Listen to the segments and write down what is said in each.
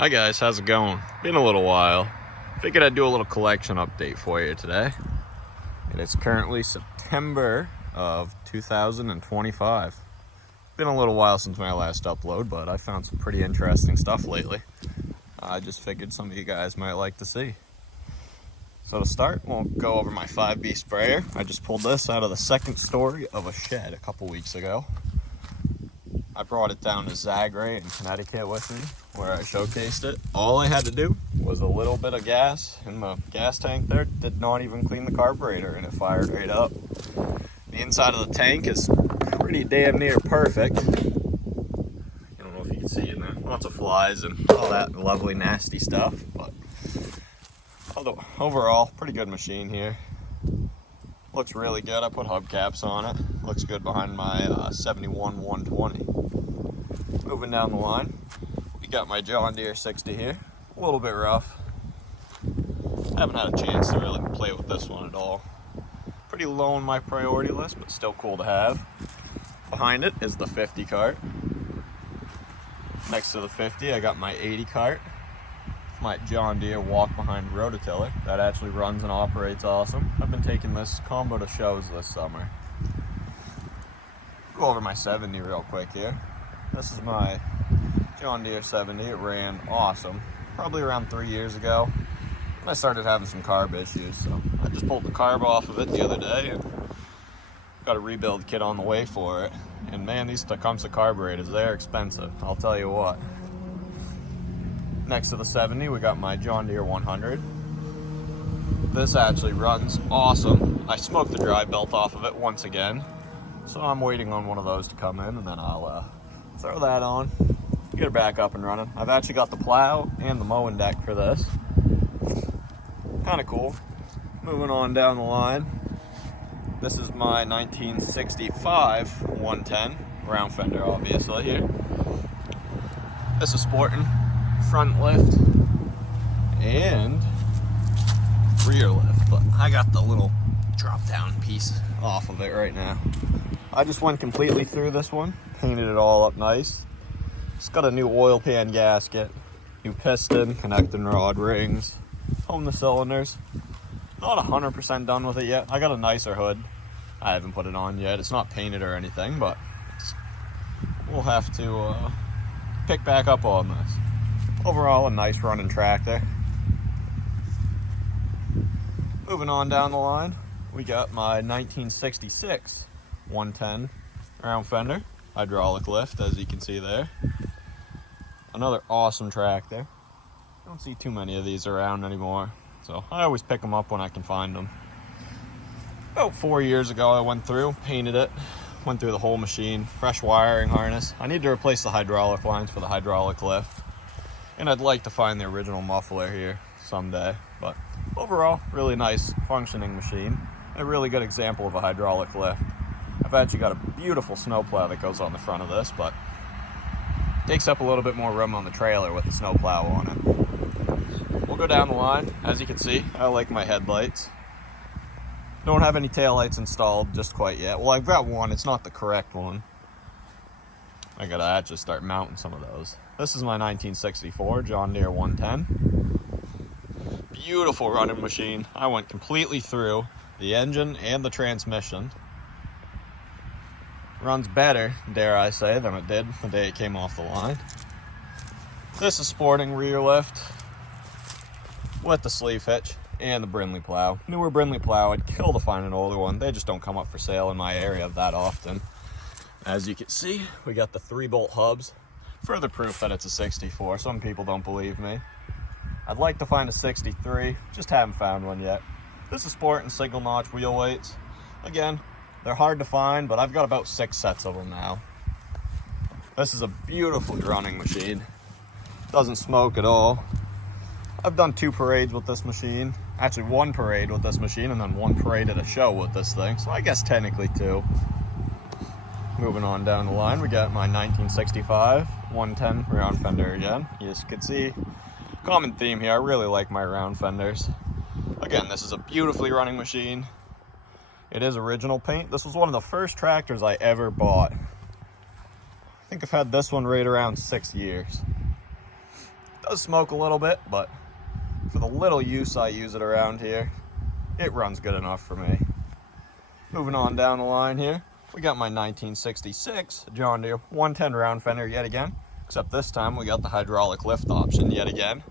Hi guys, how's it going? Been a little while. Figured I'd do a little collection update for you today. It is currently September of 2025. Been a little while since my last upload, but I found some pretty interesting stuff lately. I just figured some of you guys might like to see. So to start, we'll go over my 5B sprayer. I just pulled this out of the second story of a shed a couple weeks ago. I brought it down to Zagre in Connecticut with me, where I showcased it. All I had to do was a little bit of gas in the gas tank there. Did not even clean the carburetor and it fired right up. The inside of the tank is pretty damn near perfect. I don't know if you can see in there. Lots of flies and all that lovely nasty stuff, but overall, pretty good machine here. Looks really good. I put hubcaps on it. Looks good behind my 71 120. Moving down the line, we got my John Deere 60 here. A little bit rough. Haven't had a chance to really play with this one at all. Pretty low on my priority list, but still cool to have. Behind it is the 50 cart. Next to the 50, I got my 80 cart. My John Deere walk-behind rototiller that actually runs and operates awesome. I've been taking this combo to shows this summer. Go over my 70 real quick here. This is my John Deere 70. It ran awesome. Probably around 3 years ago. I started having some carb issues, so I just pulled the carb off of it the other day and got a rebuild kit on the way for it. And man, these Tecumseh carburetors, they're expensive, I'll tell you what. Next to the 70, we got my John Deere 100. This actually runs awesome. I smoked the dry belt off of it once again, so I'm waiting on one of those to come in, and then I'll throw that on, get her back up and running. I've actually got the plow and the mowing deck for this. Kind of cool. Moving on down the line, this is my 1965 110, round fender obviously here. This is sporting front lift and rear lift, but I got the little drop down piece off of it right now. I just went completely through this one, painted it all up nice. It's got a new oil pan gasket, new piston, connecting rod rings, hone the cylinders. Not 100% done with it yet. I got a nicer hood. I haven't put it on yet. It's not painted or anything, but we'll have to pick back up on this. Overall, a nice running tractor. Moving on down the line, we got my 1966 110 round fender, hydraulic lift, as you can see there. Another awesome tractor. Don't see too many of these around anymore, so I always pick them up when I can find them. About 4 years ago, I went through, painted it, went through the whole machine, fresh wiring harness. I need to replace the hydraulic lines for the hydraulic lift. And I'd like to find the original muffler here someday. But overall, really nice functioning machine. A really good example of a hydraulic lift. I've actually got a beautiful snowplow that goes on the front of this, but takes up a little bit more room on the trailer with the snowplow on it. We'll go down the line. As you can see, I like my headlights. Don't have any taillights installed just quite yet. Well, I've got one. It's not the correct one. I gotta actually start mounting some of those. This is my 1964 John Deere 110. Beautiful running machine. I went completely through the engine and the transmission. Runs better, dare I say, than it did the day it came off the line. This is sporting rear lift with the sleeve hitch and the Brindley plow. Newer Brindley plow, I'd kill to find an older one. They just don't come up for sale in my area that often. As you can see, we got the 3-bolt hubs. Further proof that it's a 64. Some people don't believe me. I'd like to find a 63, just haven't found one yet. This is sporting single notch wheel weights. Again, they're hard to find, but I've got about 6 sets of them now. This is a beautifully running machine. Doesn't smoke at all. I've done 2 parades with this machine. Actually, 1 parade with this machine and then 1 parade at a show with this thing. So I guess technically 2. Moving on down the line, we got my 1965 110 round fender again. You can see, common theme here, I really like my round fenders. Again, this is a beautifully running machine. It is original paint. This was one of the first tractors I ever bought. I think I've had this one right around 6 years. Does smoke a little bit, but for the little use I use it around here, it runs good enough for me. Moving on down the line here, we got my 1966 John Deere 110 round fender yet again, except this time we got the hydraulic lift option yet again.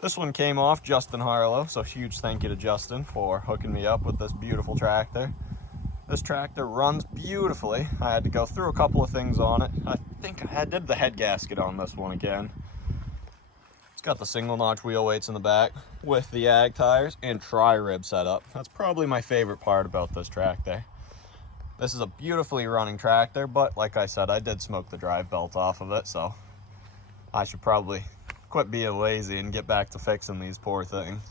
This one came off Justin Harlow, so huge thank you to Justin for hooking me up with this beautiful tractor. This tractor runs beautifully. I had to go through a couple of things on it. I think I did the head gasket on this one again. It's got the single notch wheel weights in the back with the ag tires and tri-rib setup. That's probably my favorite part about this tractor. This is a beautifully running tractor, but like I said, I did smoke the drive belt off of it, so I should probably quit being lazy and get back to fixing these poor things.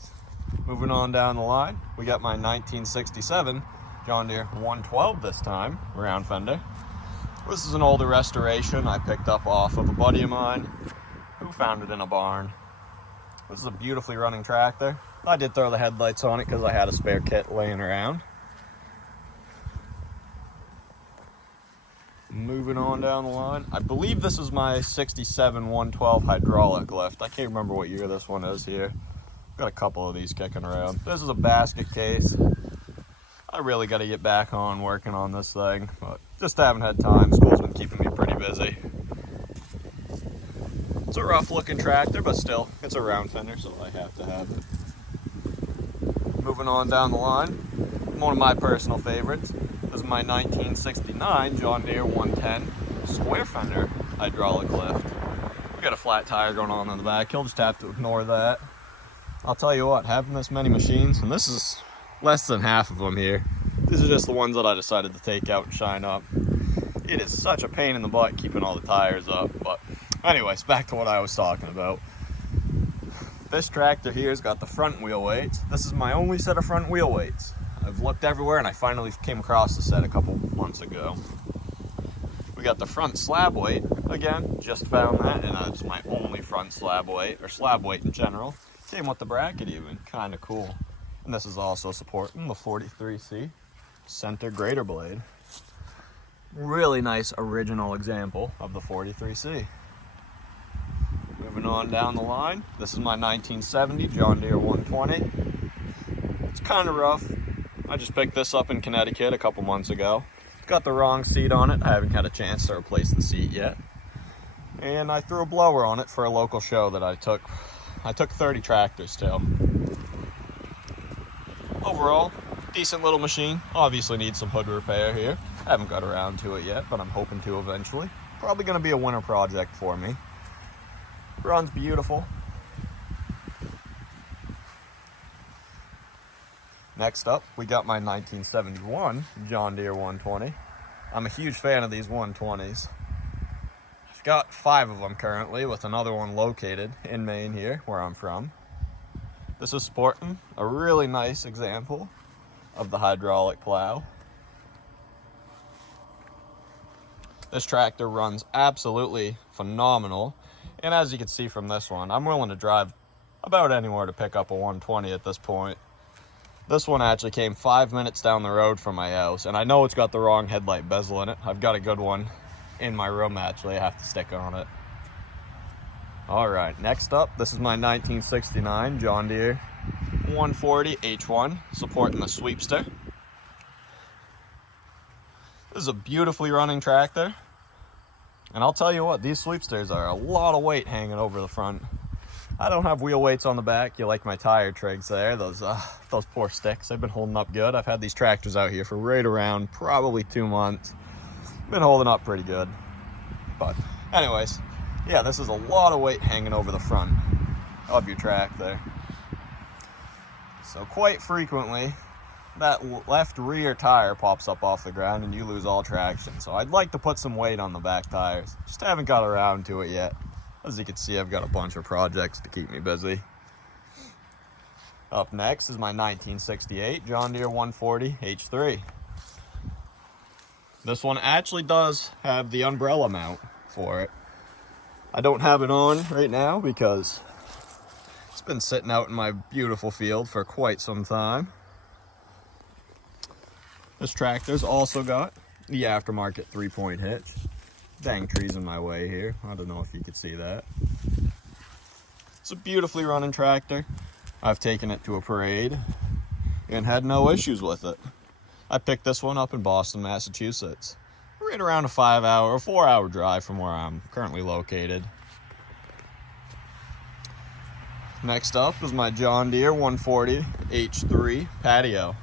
Moving on down the line, we got my 1967 John Deere 112 this time, round fender. This is an older restoration I picked up off of a buddy of mine who found it in a barn. This is a beautifully running tractor. I did throw the headlights on it because I had a spare kit laying around. Moving on down the line, I believe this is my 67 112 hydraulic lift. I can't remember what year this one is here. Got a couple of these kicking around. This is a basket case. I really got to get back on working on this thing, but just haven't had time. School's been keeping me pretty busy. It's a rough looking tractor, but still, it's a round fender, so I have to have it. Moving on down the line, one of my personal favorites. This is my 1969 John Deere 110 square fender hydraulic lift. We got a flat tire going on in the back. You'll just have to ignore that. I'll tell you what, having this many machines, and this is less than half of them here. These are just the ones that I decided to take out and shine up. It is such a pain in the butt keeping all the tires up, but anyways, back to what I was talking about. This tractor here's got the front wheel weights. This is my only set of front wheel weights. I've looked everywhere and I finally came across the set a couple months ago. We got the front slab weight, again, just found that, and it's my only front slab weight, or slab weight in general. Came with the bracket even, kind of cool. And this is also supporting the 43C center grater blade. Really nice original example of the 43C. Moving on down the line, this is my 1970 John Deere 120. It's kind of rough. I just picked this up in Connecticut a couple months ago. Got the wrong seat on it. I haven't had a chance to replace the seat yet. And I threw a blower on it for a local show that I took 30 tractors to. Overall, decent little machine. Obviously needs some hood repair here. I haven't got around to it yet, but I'm hoping to eventually. Probably going to be a winter project for me. Runs beautiful. Next up, we got my 1971 John Deere 120. I'm a huge fan of these 120s. I've got 5 of them currently, with another one located in Maine here, where I'm from. This is sporting a really nice example of the hydraulic plow. This tractor runs absolutely phenomenal, and as you can see from this one, I'm willing to drive about anywhere to pick up a 120 at this point. This one actually came 5 minutes down the road from my house, and I know it's got the wrong headlight bezel in it. I've got a good one in my room, actually. I have to stick on it. All right, next up, this is my 1969 John Deere 140 H1, supporting the sweepster. This is a beautifully running tractor, and I'll tell you what, these sweepsters are a lot of weight hanging over the front. I don't have wheel weights on the back. You like my tire trigs there. Those poor sticks, they've been holding up good. I've had these tractors out here for right around probably 2 months. Been holding up pretty good. But anyways, yeah, this is a lot of weight hanging over the front of your track there. So quite frequently, that left rear tire pops up off the ground and you lose all traction. So I'd like to put some weight on the back tires. Just haven't got around to it yet. As you can see, I've got a bunch of projects to keep me busy. Up next is my 1968 John Deere 140 H3. This one actually does have the umbrella mount for it. I don't have it on right now because it's been sitting out in my beautiful field for quite some time. This tractor's also got the aftermarket 3-point hitch. Dang trees in my way here. I don't know if you could see that. It's a beautifully running tractor. I've taken it to a parade and had no issues with it. I picked this one up in Boston, Massachusetts. Right around a 4-hour drive from where I'm currently located. Next up is my John Deere 140 H3 patio.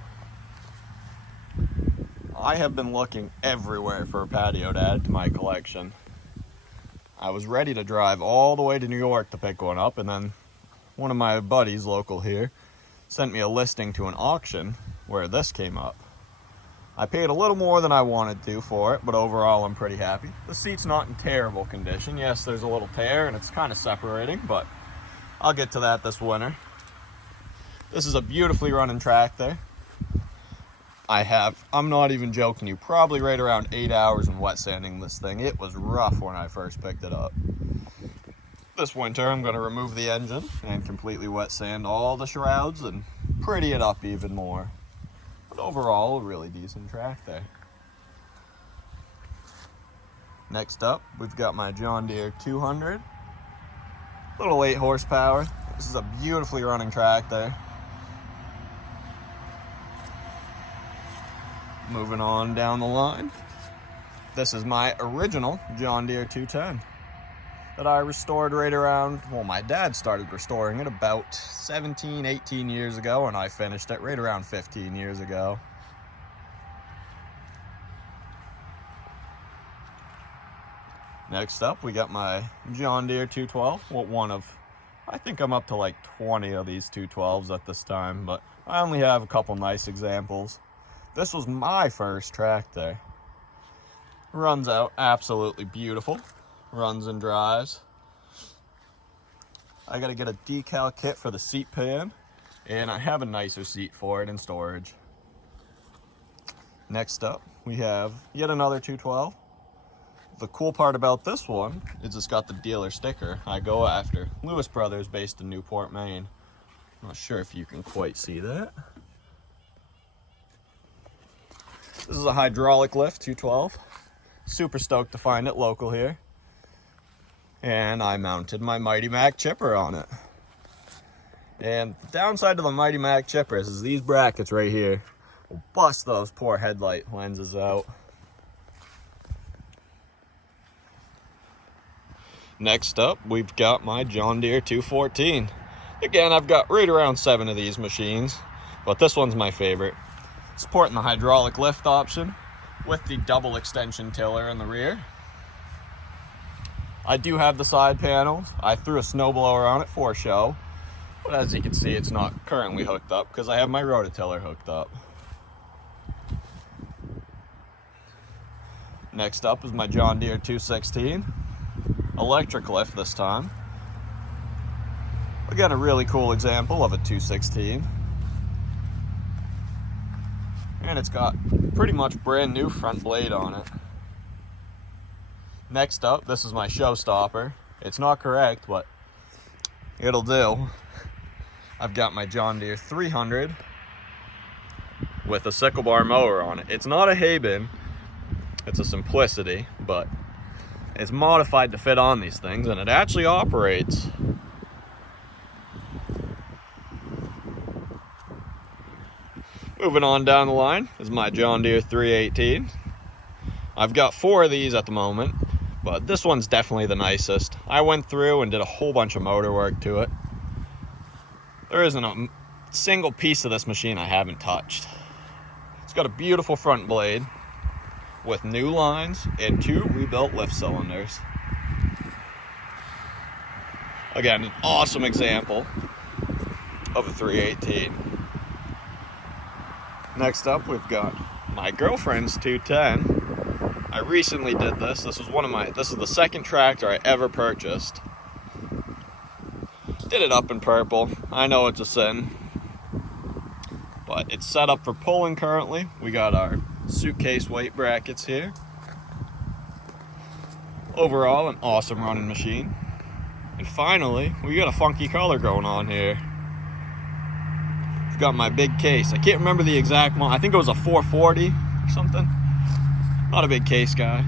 I have been looking everywhere for a patio to add to my collection. I was ready to drive all the way to New York to pick one up, and then one of my buddies local here sent me a listing to an auction where this came up. I paid a little more than I wanted to for it, but overall I'm pretty happy. The seat's not in terrible condition. Yes, there's a little tear and it's kind of separating, but I'll get to that this winter. This is a beautifully running tractor. I'm not even joking you, probably right around 8 hours in wet sanding this thing. It was rough when I first picked it up. This winter I'm going to remove the engine and completely wet sand all the shrouds and pretty it up even more. But overall, a really decent tractor. Next up, we've got my John Deere 200. Little 8 horsepower. This is a beautifully running tractor. Moving on down the line, this is my original John Deere 210 that I restored right around, well, my dad started restoring it about 17, 18 years ago, and I finished it right around 15 years ago. Next up, we got my John Deere 212. Well, one of, I think I'm up to like 20 of these 212s at this time, but I only have a couple nice examples. This was my first tractor. Runs out absolutely beautiful. Runs and drives. I gotta get a decal kit for the seat pan, and I have a nicer seat for it in storage. Next up, we have yet another 212. The cool part about this one is it's got the dealer sticker I go after. Lewis Brothers, based in Newport, Maine. I'm not sure if you can quite see that. This is a hydraulic lift 212. Super stoked to find it local here. And I mounted my Mighty Mac chipper on it. And the downside to the Mighty Mac chippers is these brackets right here will bust those poor headlight lenses out. Next up, we've got my John Deere 214. Again, I've got right around 7 of these machines, but this one's my favorite. Supporting the hydraulic lift option with the double extension tiller in the rear. I do have the side panels. I threw a snowblower on it for show, but as you can see, it's not currently hooked up because I have my rototiller hooked up. Next up is my John Deere 216. Electric lift this time. Again, a really cool example of a 216. And it's got pretty much brand new front blade on it. Next up, this is my showstopper. It's not correct, but it'll do. I've got my John Deere 300 with a sickle bar mower on it. It's not a hay bin, it's a Simplicity, but it's modified to fit on these things, and it actually operates. Moving on down the line is my John Deere 318. I've got 4 of these at the moment, but this one's definitely the nicest. I went through and did a whole bunch of motor work to it. There isn't a single piece of this machine I haven't touched. It's got a beautiful front blade with new lines and 2 rebuilt lift cylinders. Again, an awesome example of a 318. Next up, we've got my girlfriend's 210. I recently did this. This is the second tractor I ever purchased. Did it up in purple. I know it's a sin, but it's set up for pulling currently. We got our suitcase weight brackets here. Overall, an awesome running machine. And finally, we got a funky color going on here. I've got my big case. I can't remember the exact one. I think it was a 440 or something. Not a big case guy.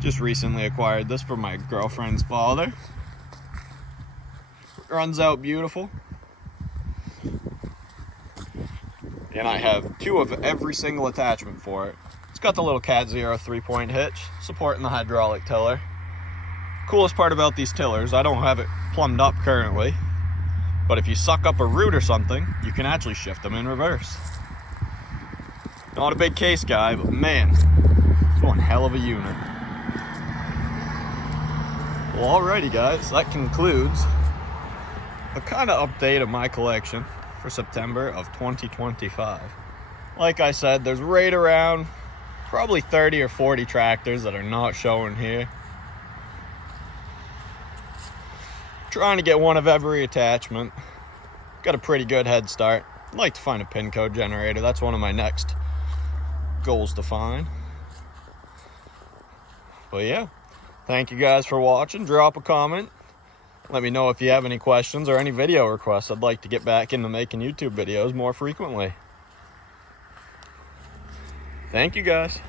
Just recently acquired this for my girlfriend's father. runs out beautiful. And I have 2 of every single attachment for it. It's got the little Cat 0 3-point hitch, supporting the hydraulic tiller. Coolest part about these tillers, I don't have it plumbed up currently, but if you suck up a root or something, you can actually shift them in reverse. Not a big case guy, but man, it's one hell of a unit. Well, alrighty guys, that concludes a kind of update of my collection for September of 2025. Like I said, there's right around probably 30 or 40 tractors that are not showing here. Trying to get one of every attachment. Got a pretty good head start. I'd like to find a pin code generator. That's one of my next goals to find. But yeah, thank you guys for watching. Drop a comment. Let me know if you have any questions or any video requests. I'd like to get back into making YouTube videos more frequently. Thank you guys.